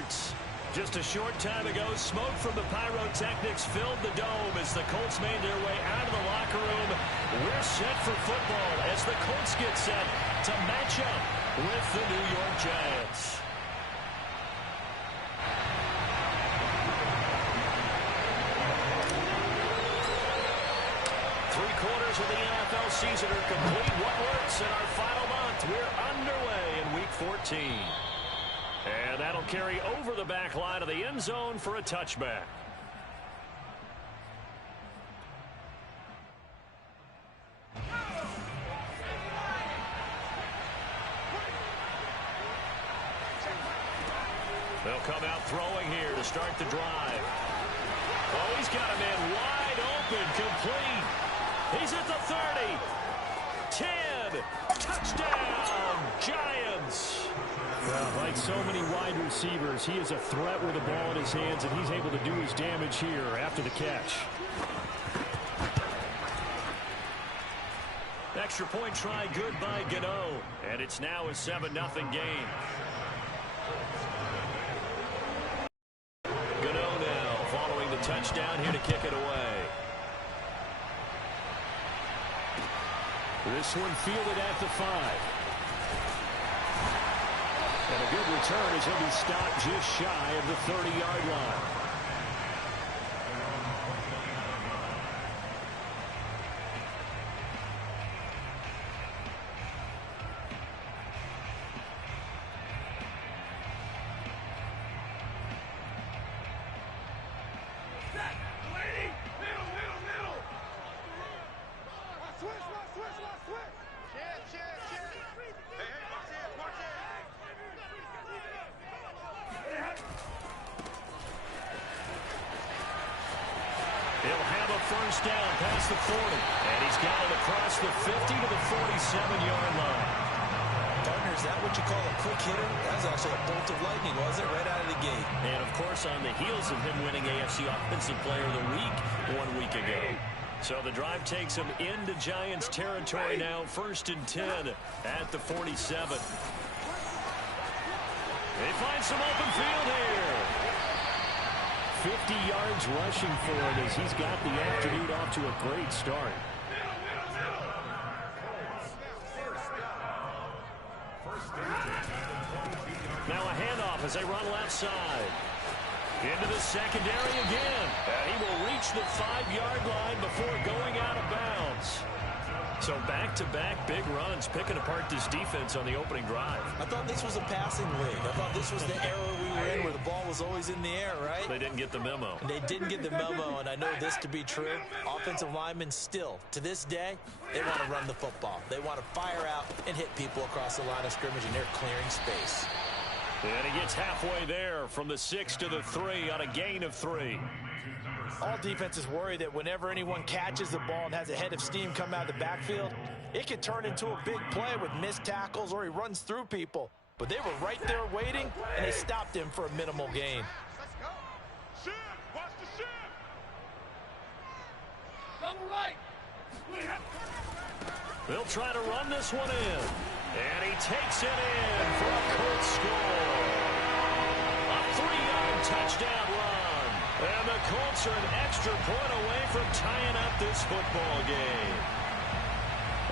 sports. Just a short time ago, smoke from the pyrotechnics filled the dome as the Colts made their way out of the locker room. We're set for football as the Colts get set to match up with the New York Giants. Three-quarters of the NFL season are complete. What works in our final month? We're underway in Week 14. And that'll carry over the back line of the end zone for a touchback. They'll come out throwing here to start the drive. Oh, he's got a man wide open, complete. He's at the 30. 10. Touchdown, Giants. Well, like so many wide receivers, he is a threat with the ball in his hands, and he's able to do his damage here after the catch. Extra point try good by Gano, and it's now a 7-0 game. Gano now following the touchdown here to kick it away. This one fielded at the 5. And a good return as he'll be stopped just shy of the 30-yard line. First down past the 40. And he's got it across the 50 to the 47-yard line. Partner, is that what you call a quick hitter? That was actually a bolt of lightning, wasn't it? Right out of the gate. And, of course, on the heels of him winning AFC Offensive Player of the Week 1 week ago. So the drive takes him into Giants territory now. 1st and 10 at the 47. They find some open field here. 50 yards rushing for him as he's got the afternoon off to a great start. Now a handoff as they run left side. Into the secondary again. And he will reach the 5-yard line before going out of bounds. So back-to-back big runs, picking apart this defense on the opening drive. I thought this was a passing league. I thought this was the era we were in where the ball was always in the air, right? They didn't get the memo. They didn't get the memo, and I know this to be true. Offensive linemen still, to this day, they want to run the football. They want to fire out and hit people across the line of scrimmage, and they're clearing space. And he gets halfway there from the 6 to the 3 on a gain of 3. All defenses worry that whenever anyone catches the ball and has a head of steam come out of the backfield, it can turn into a big play with missed tackles or he runs through people. But they were right there waiting, and they stopped him for a minimal gain. Let's go. Shift. Watch the shift. Double right. They'll try to run this one in. And he takes it in for a Colts score. A 3-yard touchdown run. And the Colts are an extra point away from tying up this football game.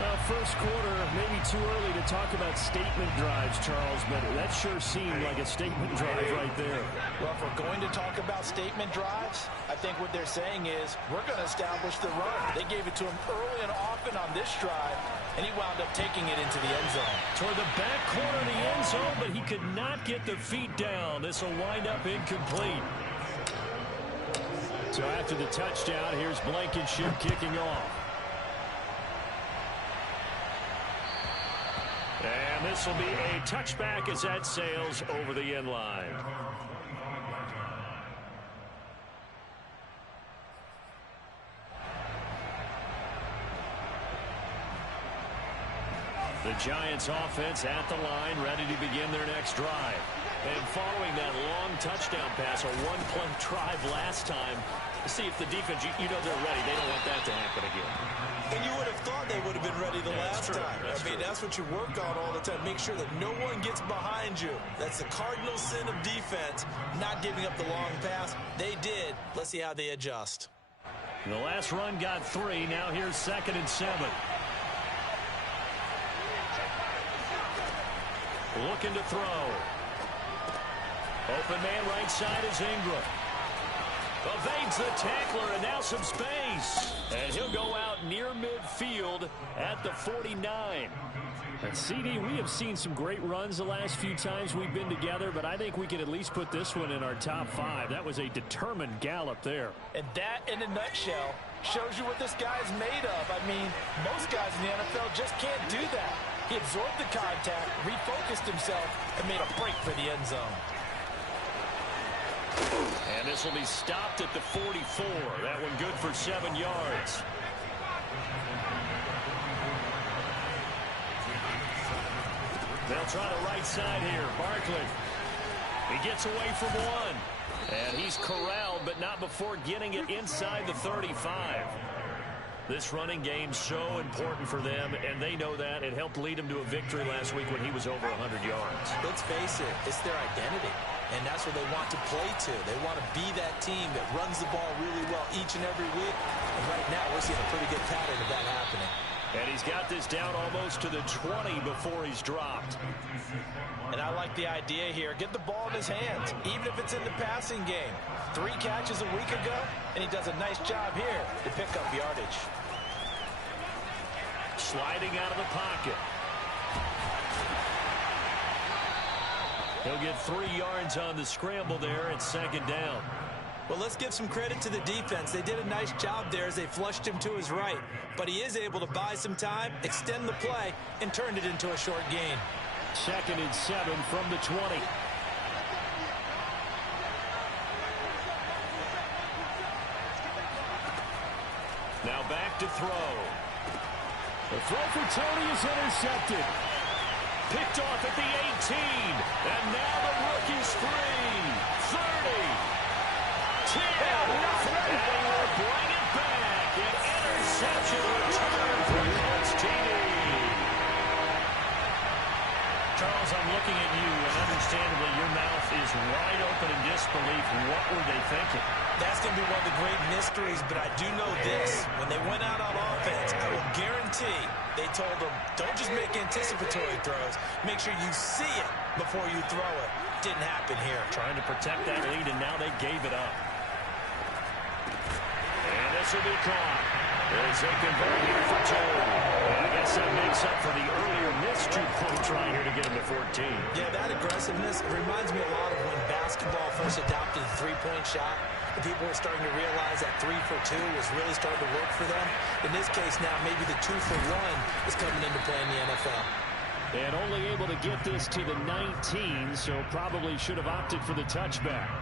Well, first quarter, maybe too early to talk about statement drives, Charles, but that sure seemed like a statement drive right there. Well, if we're going to talk about statement drives, I think what they're saying is we're going to establish the run. They gave it to him early and often on this drive, and he wound up taking it into the end zone. Toward the back corner of the end zone, but he could not get the feet down. This will wind up incomplete. So after the touchdown, here's Blankenship kicking off. And this will be a touchback as that sails over the end line. The Giants offense at the line, ready to begin their next drive. And following that long touchdown pass, a one-play drive last time, See if the defense, you know they're ready. They don't want that to happen again. And you would have thought they would have been ready the last time. That's what you work on all the time. Make sure that no one gets behind you. That's the cardinal sin of defense, not giving up the long pass. They did. Let's see how they adjust. The last run got 3. Now here's 2nd and 7. Looking to throw. Open man right side is Ingram. Evades the tackler, and now some space. And he'll go out near midfield at the 49. And CD, we have seen some great runs the last few times we've been together, but I think we can at least put this one in our top 5. That was a determined gallop there. And that, in a nutshell, shows you what this guy's made of. Most guys in the NFL just can't do that. He absorbed the contact, refocused himself, and made a break for the end zone. And this will be stopped at the 44. That one good for 7 yards. They'll try the right side here. Barkley. He gets away from one. And he's corralled, but not before getting it inside the 35. This running game's so important for them, and they know that. It helped lead them to a victory last week when he was over 100 yards. Let's face it, it's their identity. And that's what they want to play to. They want to be that team that runs the ball really well each and every week. And right now, we're seeing a pretty good pattern of that happening. And he's got this down almost to the 20 before he's dropped. And I like the idea here. Get the ball in his hands, even if it's in the passing game. 3 catches a week ago, and he does a nice job here to pick up yardage. Sliding out of the pocket. He'll get 3 yards on the scramble there at 2nd down. Well, let's give some credit to the defense. They did a nice job there as they flushed him to his right. But he is able to buy some time, extend the play, and turn it into a short gain. 2nd and 7 from the 20. Now back to throw. The throw for Tony is intercepted. Picked off at the 18. And now the rookie's free. 30. 10. And he will bring it back. An interception return for Colts TD. Charles, I'm looking at you, and understandably your mouth is wide open in disbelief. What were they thinking? That's going to be one of the great mysteries, but I do know this. When they went out on offense, I will guarantee they told them, don't just make anticipatory throws. Make sure you see it before you throw it. Didn't happen here. Trying to protect that lead, and now they gave it up. And this will be caught. As they convert here for 2. And I guess that makes up for the earlier missed 2-point try here to get him to 14. Yeah, that aggressiveness reminds me a lot of when basketball first adopted the 3-point shot. And people were starting to realize that 3 for 2 was really starting to work for them. In this case now, maybe the 2 for 1 is coming into play in the NFL. And only able to get this to the 19, so probably should have opted for the touchback.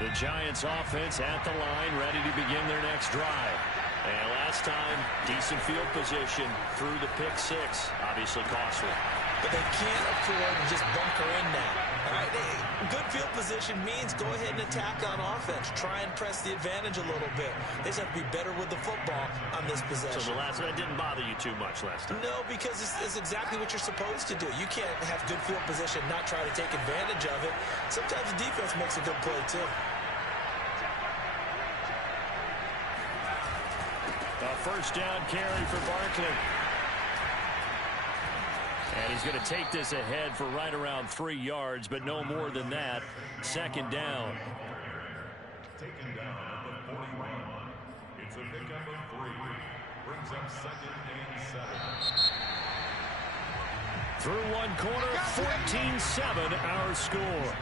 The Giants offense at the line, ready to begin their next drive. And last time, decent field position through the pick 6. Obviously costly. But they can't afford to just bunker in now. All right, good field position means go ahead and attack on offense. Try and press the advantage a little bit. They just have to be better with the football on this possession. So the last one didn't bother you too much last time? No, because it's exactly what you're supposed to do. You can't have good field position, not try to take advantage of it. Sometimes the defense makes a good play, too. A first down carry for Barkley. And he's going to take this ahead for right around 3 yards, but no more than that. 2nd down. Taken down at the 41. It's a pickup of 3. Brings up 2nd and 7. Through one corner, 14-7 our score.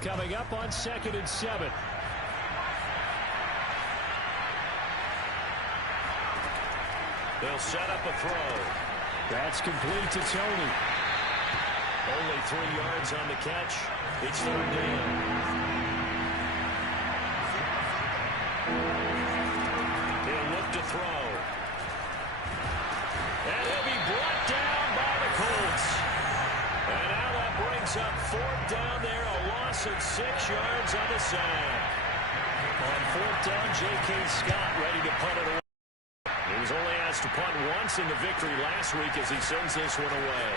Coming up on 2nd and 7. They'll set up a throw. That's complete to Tony. Only 3 yards on the catch. It's 3rd down. He'll look to throw. And he'll be brought down by the Colts. And now that brings 6 yards on the sack. On 4th down, J.K. Scott ready to punt it away. He was only asked to punt once in the victory last week as he sends this one away.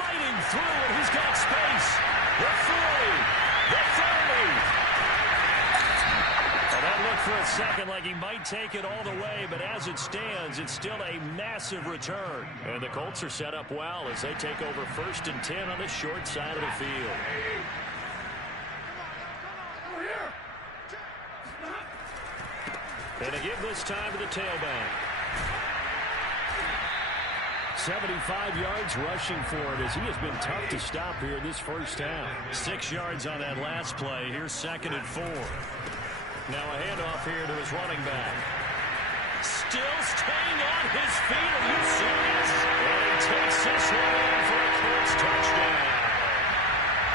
Fighting through, and he's got space. The 40, the 30. That looked for a second like he might take it all the way, but as it stands, it's still a massive return. And the Colts are set up well as they take over 1st and 10 on the short side of the field. And a give this time to the tailback. 75 yards rushing for it as he has been tough to stop here in this first half. 6 yards on that last play. Here's 2nd and 4. Now a handoff here to his running back. Still staying on his feet. Are you serious? And he takes this one in for a Colts touchdown.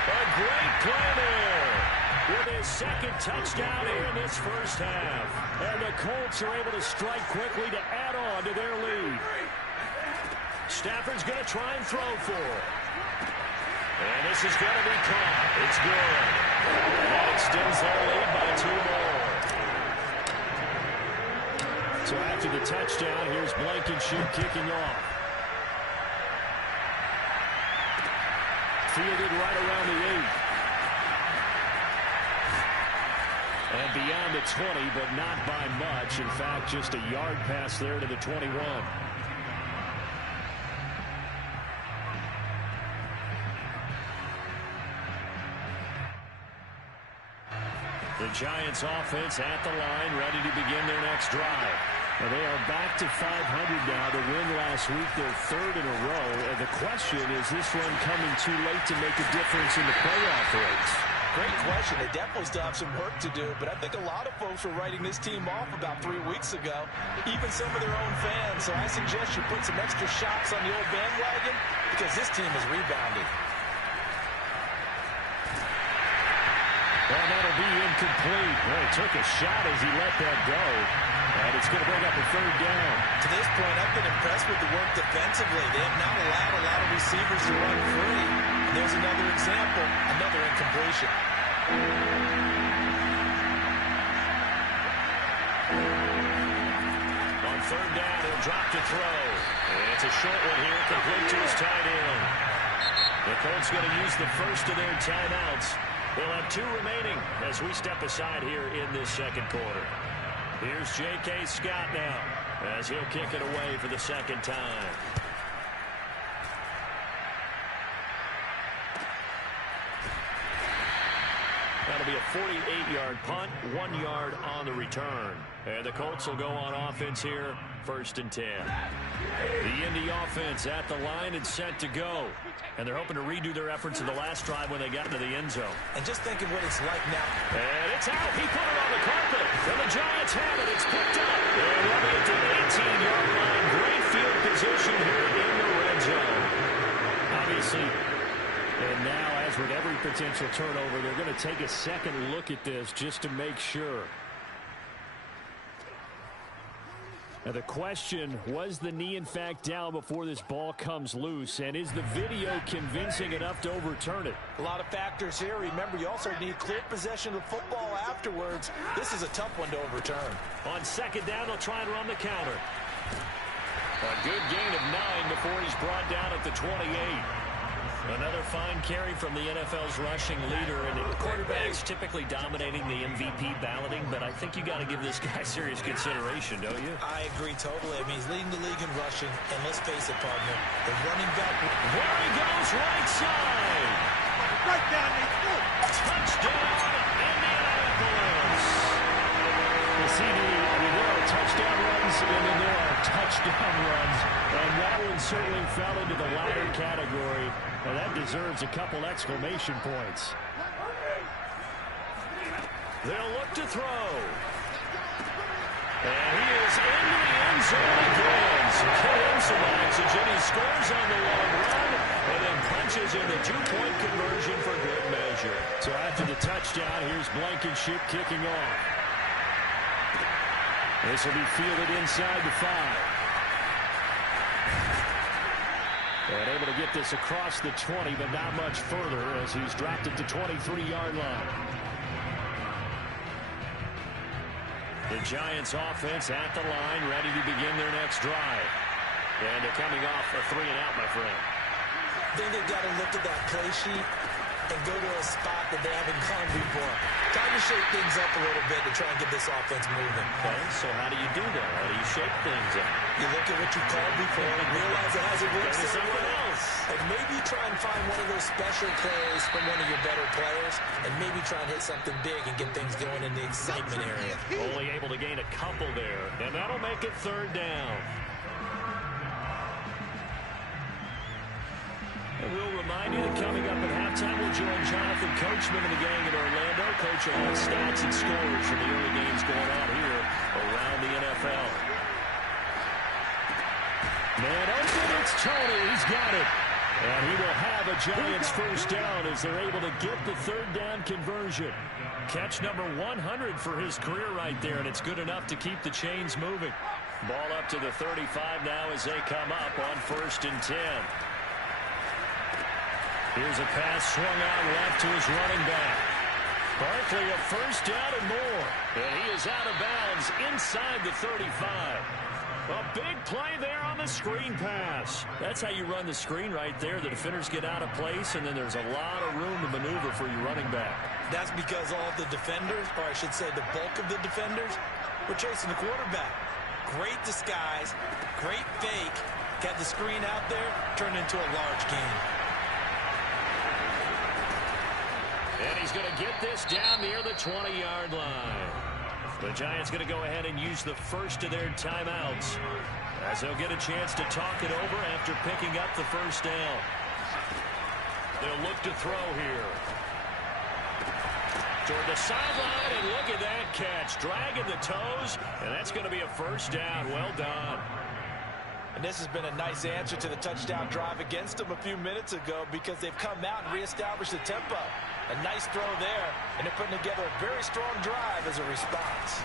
A great play there with his 2nd touchdown here in this first half. And the Colts are able to strike quickly to add on to their lead. Stafford's going to try and throw for it. And this is going to be caught. It's good. And that extends their lead by 2 more. So after the touchdown, here's Blankenship kicking off. Fielded right around the 8. And beyond the 20, but not by much. In fact, just a yard pass there to the 21. The Giants offense at the line, ready to begin their next drive. Well, they are back to 500 now. The win last week, their 3rd in a row. And the question, is this run coming too late to make a difference in the playoff race? Great question. They definitely still have some work to do, but I think a lot of folks were writing this team off about 3 weeks ago, even some of their own fans. So I suggest you put some extra shots on the old bandwagon because this team has rebounded. Well, that'll be incomplete. Well, he took a shot as he let that go. And it's going to bring up a 3rd down. To this point, I've been impressed with the work defensively. They have not allowed a lot of receivers to run free. And there's another example, another incompletion. On 3rd down, he'll drop to throw. And it's a short one here, complete to his tight end. The Colts going to use the first of their timeouts. They'll have 2 remaining as we step aside here in this 2nd quarter. Here's J.K. Scott now as he'll kick it away for the 2nd time. That'll be a 48-yard punt, 1 yard on the return. And the Colts will go on offense here, 1st and 10. The Indy offense at the line and set to go. And they're hoping to redo their efforts in the last drive when they got into the end zone. And just thinking what it's like now. And it's out. He put it on the carpet. And the Giants have it. It's picked up. They're running it to the 18-yard line. Great field position here in the red zone. Obviously, and now, as with every potential turnover, they're going to take a second look at this just to make sure. Now the question, was the knee in fact down before this ball comes loose? And is the video convincing enough to overturn it? A lot of factors here. Remember, you also need clear possession of the football afterwards. This is a tough one to overturn. On 2nd down, they'll try and run the counter. A good gain of 9 before he's brought down at the 28. Another fine carry from the NFL's rushing leader, and quarterbacks typically dominating the MVP balloting, but I think you got to give this guy serious consideration, don't you? I agree totally. I mean, he's leading the league in rushing, and let's face it, partner, the running back. There he goes, right side. Right down the throat. Touchdown, Indianapolis. You see, there are touchdown runs, and then there are touchdown runs, and that one certainly fell into the latter category. Well, that deserves a couple exclamation points. They'll look to throw. And he is into the end zone again. So give him some oxygen. He scores on the long run and then punches in the 2-point conversion for good measure. So after the touchdown, here's Blankenship kicking off. This will be fielded inside the 5. And able to get this across the 20, but not much further as he's dropped it to 23-yard line. The Giants offense at the line, ready to begin their next drive. And they're coming off a 3-and-out, my friend. I think they've got to look at that play sheet and go to a spot that they haven't gone before. Time to shake things up a little bit to try and get this offense moving. Okay, so how do you do that? How do you shake things up? You look at what you called before and realize it hasn't worked so something well. else. And maybe try and find one of those special plays from one of your better players and maybe try and hit something big and get things going in the excitement area. Only able to gain a couple there, and that'll make it 3rd down. And we'll remind you that coming up at halftime, we'll join Jonathan Coachman and the gang in Orlando. Coach will have stats and scores from the early games going on here around the NFL. Man open, it's Tony. He's got it. And he will have a Giants 1st down as they're able to get the 3rd down conversion. Catch number 100 for his career right there, and it's good enough to keep the chains moving. Ball up to the 35 now as they come up on 1st and 10. Here's a pass swung out left to his running back. Barkley a 1st down and more. And he is out of bounds inside the 35. A big play there on the screen pass. That's how you run the screen right there. The defenders get out of place, and then there's a lot of room to maneuver for your running back. That's because all the defenders, or I should say the bulk of the defenders, were chasing the quarterback. Great disguise, great fake. Got the screen out there, turned into a large gain. And he's going to get this down near the 20-yard line. The Giants going to go ahead and use the first of their timeouts as they'll get a chance to talk it over after picking up the 1st down. They'll look to throw here. Toward the sideline, and look at that catch. Dragging the toes, and that's going to be a 1st down. Well done. And this has been a nice answer to the touchdown drive against them a few minutes ago because they've come out and reestablished the tempo. A nice throw there, and they're putting together a very strong drive as a response.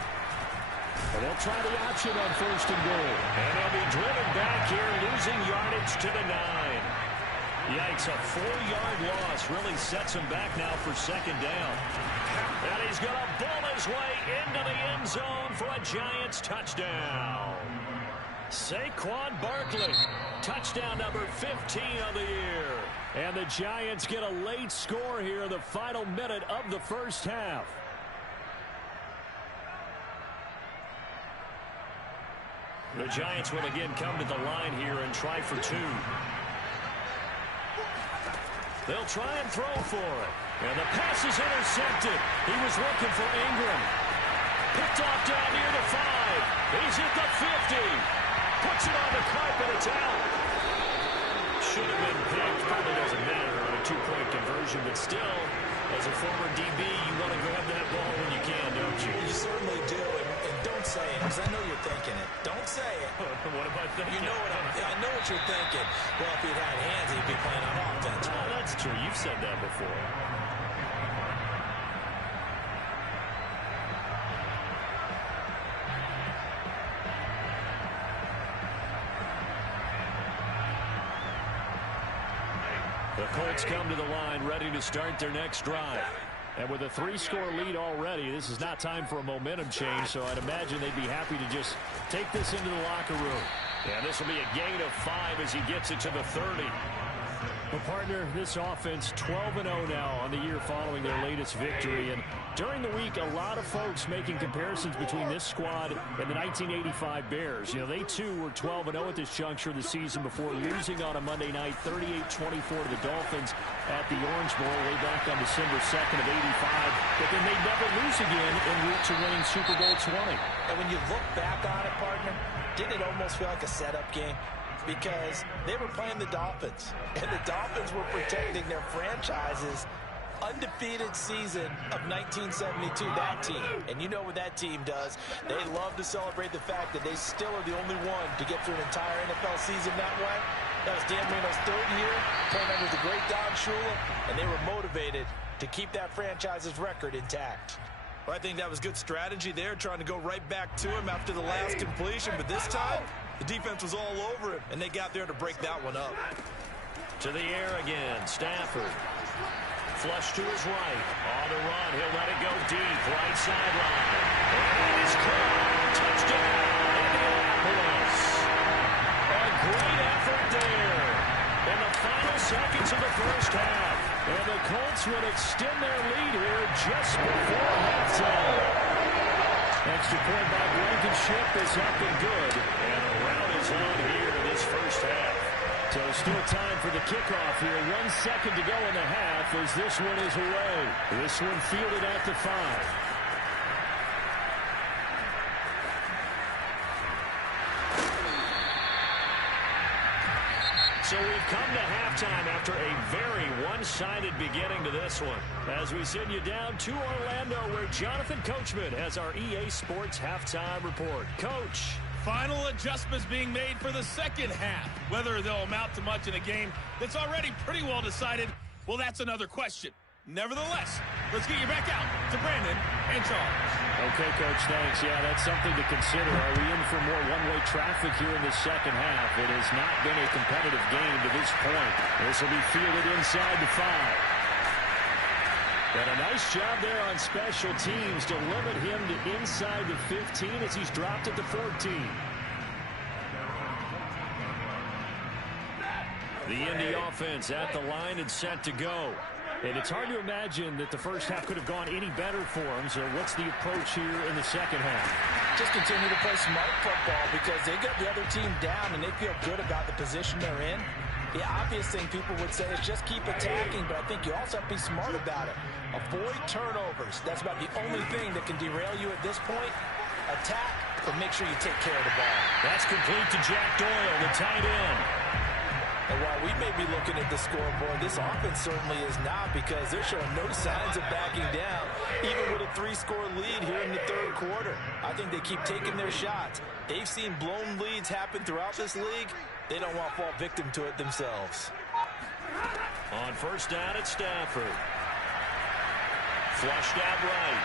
And they'll try the option on 1st and goal. And they'll be driven back here, losing yardage to the 9. Yikes, a 4-yard loss really sets him back now for 2nd down. And he's going to bull his way into the end zone for a Giants touchdown. Saquon Barkley, touchdown number 15 of the year. And the Giants get a late score here in the final minute of the 1st half. The Giants will again come to the line here and try for 2. They'll try and throw for it. And the pass is intercepted. He was looking for Ingram. Picked off down near the 5. He's at the 50. Puts it on the carpet. It's out. Should have been picked. Probably doesn't matter on a 2-point conversion, but still, as a former DB, you want to grab that ball when you can, don't you? You certainly do, and don't say it, because I know you're thinking it. Don't say it. What am I thinking? You know I know what you're thinking. Well, if he'd had hands, he'd be playing on offense. Oh, that's true. You've said that before. The Colts come to the line ready to start their next drive. And with a 3-score lead already, this is not time for a momentum change, so I'd imagine they'd be happy to just take this into the locker room. Yeah, this will be a gain of 5 as he gets it to the 30. Well, partner, this offense 12-0 now on the year following their latest victory. And during the week, a lot of folks making comparisons between this squad and the 1985 Bears. You know, they too were 12-0 at this juncture of the season before losing on a Monday night 38-24 to the Dolphins at the Orange Bowl way back on December 2nd of 85. But then they never lose again en route to winning Super Bowl 20. And when you look back on it, partner, didn't it almost feel like a setup game? Because they were playing the Dolphins, and the Dolphins were protecting their franchise's undefeated season of 1972, that team. And you know what that team does. They love to celebrate the fact that they still are the only one to get through an entire NFL season that way. That was Dan Marino's 3rd year, playing under the great Don Shula, and they were motivated to keep that franchise's record intact. Well, I think that was good strategy there, trying to go right back to him after the last completion. But this time, the defense was all over him, and they got there to break that one up. To the air again, Stafford. Flush to his right. On the run, he'll let it go deep. Right sideline. And he's caught. Touchdown, Indianapolis. A great effort there in the final seconds of the first half. And the Colts would extend their lead here just before halftime. Extra point by Blankenship is up and good. And a rout is on here in this first half. So still time for the kickoff here. 1 second to go in the half as this one is away. This one fielded at the 5. So we've come to halftime after a very one-sided beginning to this one. As we send you down to Orlando, where Jonathan Coachman has our EA Sports halftime report. Coach. Final adjustments being made for the second half. Whether they'll amount to much in a game that's already pretty well decided, well, that's another question. Nevertheless, let's get you back out to Brandon and Charles. Okay, Coach, thanks. Yeah, that's something to consider. Are we in for more one-way traffic here in the second half? It has not been a competitive game to this point. This will be fielded inside the 5. And a nice job there on special teams to limit him to inside the 15 as he's dropped at the 14. The Indy offense at the line and set to go. And it's hard to imagine that the first half could have gone any better for them. So what's the approach here in the second half? Just continue to play smart football because they got the other team down and they feel good about the position they're in. The obvious thing people would say is just keep attacking, but I think you also have to be smart about it. Avoid turnovers. That's about the only thing that can derail you at this point. Attack, but make sure you take care of the ball. That's complete to Jack Doyle, the tight end. And while we may be looking at the scoreboard, this offense certainly is not, because they're showing no signs of backing down, even with a 3-score lead here in the third quarter. I think they keep taking their shots. They've seen blown leads happen throughout this league. They don't want to fall victim to it themselves. On first down at Stafford. Flushed out right.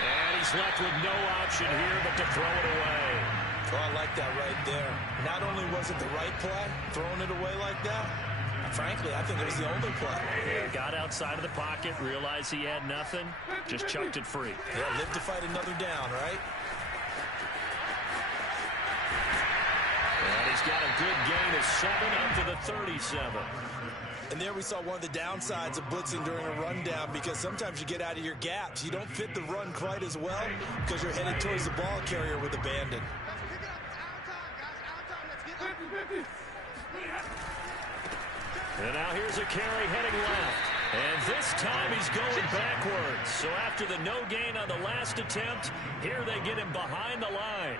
And he's left with no option here but to throw it away. Oh, I like that right there. Not only was it the right play, throwing it away like that, frankly, I think it was the only play. Yeah, got outside of the pocket, realized he had nothing, just chucked it free. Yeah, live to fight another down, right? And he's got a good gain of 7 up to the 37. And there we saw one of the downsides of blitzing during a rundown, because sometimes you get out of your gaps. You don't fit the run quite as well because you're headed towards the ball carrier with abandon. And now here's a carry heading left. And this time he's going backwards. So after the no gain on the last attempt, here they get him behind the line.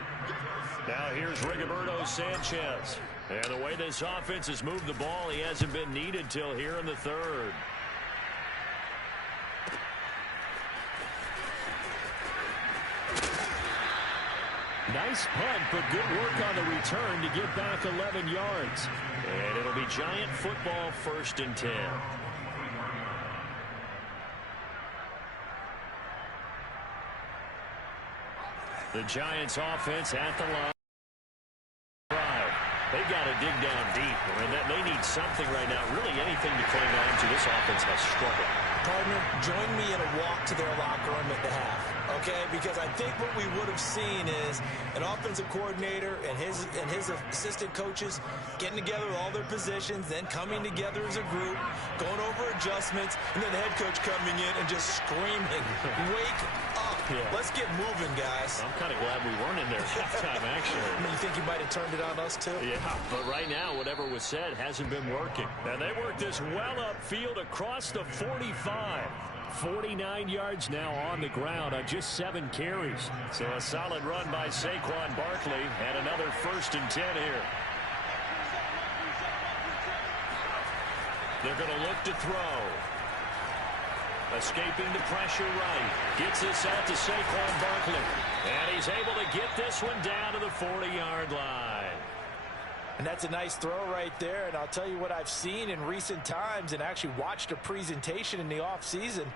Now here's Rigoberto Sanchez. And the way this offense has moved the ball, he hasn't been needed till here in the third. Nice punt, but good work on the return to get back 11 yards. And it'll be Giant football, 1st and 10. The Giants offense at the line. They got to dig down deep. I mean, they need something right now, really anything to cling on to. This offense has struggled. Partner, join me in a walk to their locker room at the half, okay? Because I think what we would have seen is an offensive coordinator and his assistant coaches getting together with all their positions, then coming together as a group, going over adjustments, and then the head coach coming in and just screaming, wake up. Yeah. Let's get moving, guys. I'm kind of glad we weren't in there at halftime, actually. You think you might have turned it on us, too? Yeah, but right now, whatever was said hasn't been working. And they worked this well upfield across the 45. 49 yards now on the ground on just 7 carries. So a solid run by Saquon Barkley, and another 1st and 10 here. They're going to look to throw. Escaping the pressure right. Gets this out to Saquon Barkley. And he's able to get this one down to the 40-yard line. And that's a nice throw right there. And I'll tell you what I've seen in recent times, and actually watched a presentation in the offseason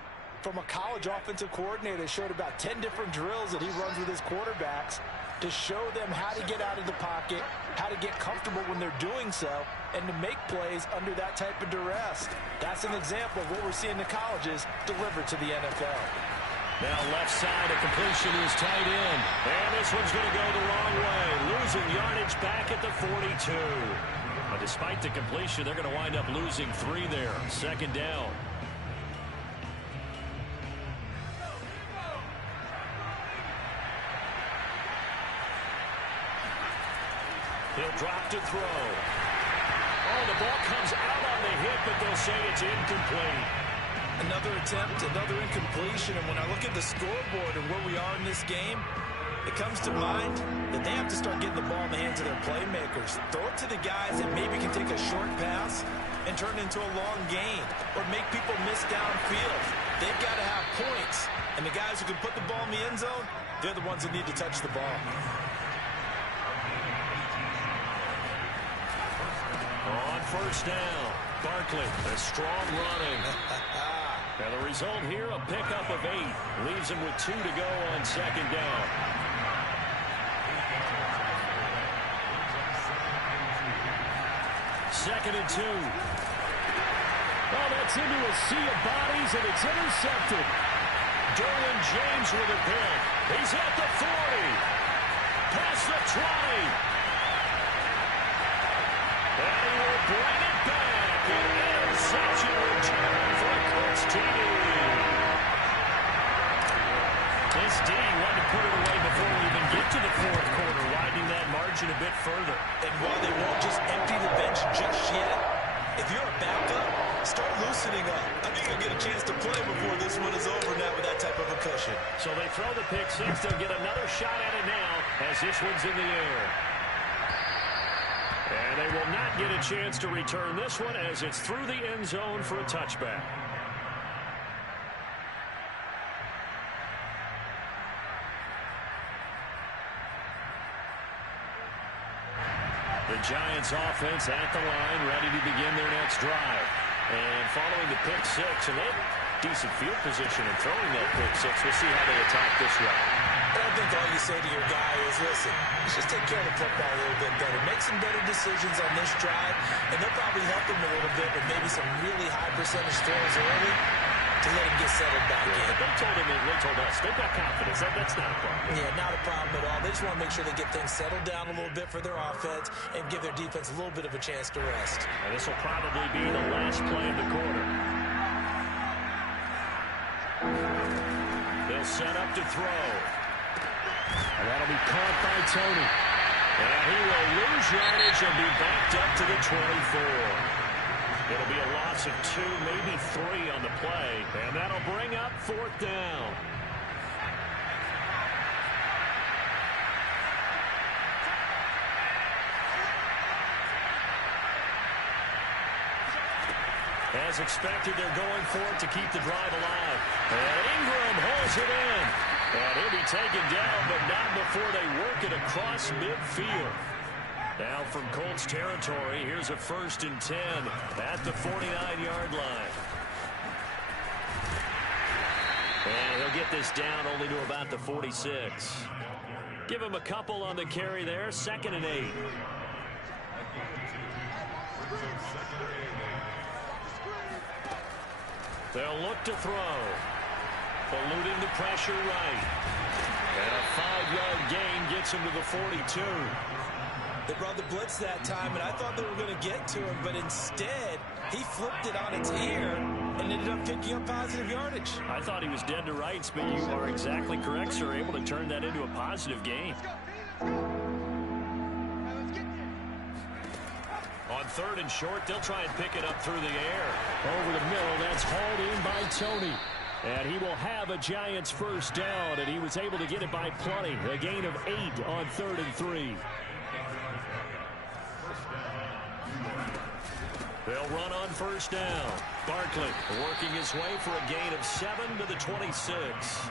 from a college offensive coordinator that showed about 10 different drills that he runs with his quarterbacks. to show them how to get out of the pocket, how to get comfortable when they're doing so, and to make plays under that type of duress. That's an example of what we're seeing in the colleges delivered to the NFL. Now left side, a completion is tight end. And this one's going to go the wrong way. Losing yardage back at the 42. But despite the completion, they're going to wind up losing 3 there. Second down. He'll drop to throw. Oh, the ball comes out on the hit, but they'll say it's incomplete. Another attempt, another incompletion, and when I look at the scoreboard and where we are in this game, it comes to mind that they have to start getting the ball in the hands of their playmakers. Throw it to the guys that maybe can take a short pass and turn it into a long gain or make people miss downfield. They've got to have points, and the guys who can put the ball in the end zone, they're the ones that need to touch the ball. On first down, Barkley, a strong running. And the result here, a pickup of 8. Leaves him with 2 to go on second down. Second and 2. Oh, that's into a sea of bodies, and it's intercepted. Dorian James with a pick. He's at the 40. Past the 20. And he will bring it back. An interception return for a Colts TD. This D wanted to put it away before we even get to the fourth quarter, widening that margin a bit further. And while they won't just empty the bench just yet, if you're a backup, start loosening up. I think you'll get a chance to play before this one is over now with that type of a cushion. So they throw the pick 6. They'll get another shot at it now as this one's in the air. And they will not get a chance to return this one as it's through the end zone for a touchback. The Giants offense at the line, ready to begin their next drive. And following the pick 6, and they have decent field position in throwing that pick 6. We'll see how they attack this route. I think all you say to your guy is, listen, let's just take care of the football a little bit better. Make some better decisions on this drive, and they'll probably help him a little bit with maybe some really high percentage throws early to let him get settled back in. They told us, they've got confidence. That's not a problem. Yeah, not a problem at all. They just want to make sure they get things settled down a little bit for their offense and give their defense a little bit of a chance to rest. And this will probably be the last play of the quarter. They'll set up to throw. And that'll be caught by Tony. And he will lose yardage and be backed up to the 24. It'll be a loss of 2, maybe 3 on the play. And that'll bring up fourth down. As expected, they're going for it to keep the drive alive. And Ingram holds it in. And he'll be taken down, but not before they work it across midfield. Now from Colts territory, here's a 1st and 10 at the 49-yard line. And he'll get this down only to about the 46. Give him a couple on the carry there. 2nd and 8. They'll look to throw. Eluding the pressure right. And a 5-yard gain gets him to the 42. They brought the blitz that time, and I thought they were going to get to him, but instead, he flipped it on its ear and ended up picking up positive yardage. I thought he was dead to rights, but you are exactly correct, sir. Able to turn that into a positive gain. On 3rd and short, they'll try and pick it up through the air. Over the middle, that's hauled in by Tony. And he will have a Giants first down, and he was able to get it by plenty. A gain of 8 on 3rd and 3. They'll run on first down. Barkley working his way for a gain of 7 to the 26.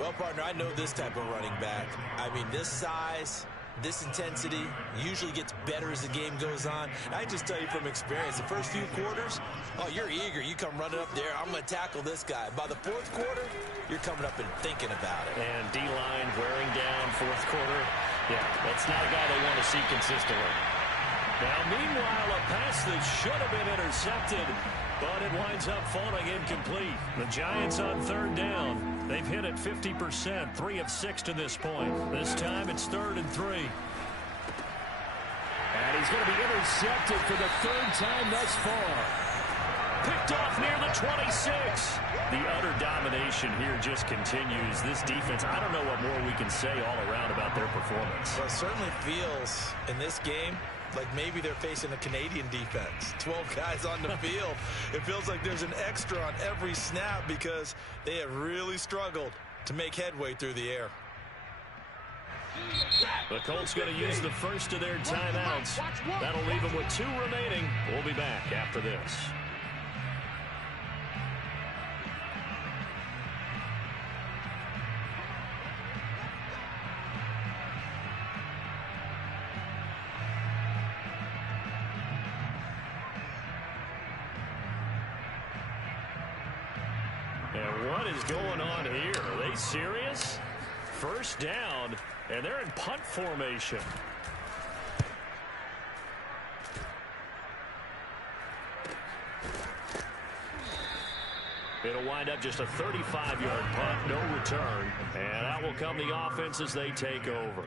Well, partner, I know this type of running back. I mean, this size, This intensity usually gets better as the game goes on. I just tell you from experience, the first few quarters, oh, you're eager. You come running up there. I'm going to tackle this guy. By the fourth quarter, you're coming up and thinking about it. And D-line wearing down fourth quarter. Yeah, that's not a guy they want to see consistently. Now, meanwhile, a pass that should have been intercepted, but it winds up falling incomplete. The Giants on third down. They've hit it 50%, 3 of 6 to this point. This time it's 3rd and 3. And he's going to be intercepted for the 3rd time thus far. Picked off near the 26. The utter domination here just continues. This defense, I don't know what more we can say all around about their performance. Well, it certainly feels in this game like maybe they're facing a Canadian defense. 12 guys on the field. It feels like there's an extra on every snap because they have really struggled to make headway through the air. The Colts going to use the first of their timeouts. That'll leave them with 2 remaining. We'll be back after this. And what is going on here? Are they serious? First down, and they're in punt formation. It'll wind up just a 35-yard punt, no return. And out will come the offense as they take over.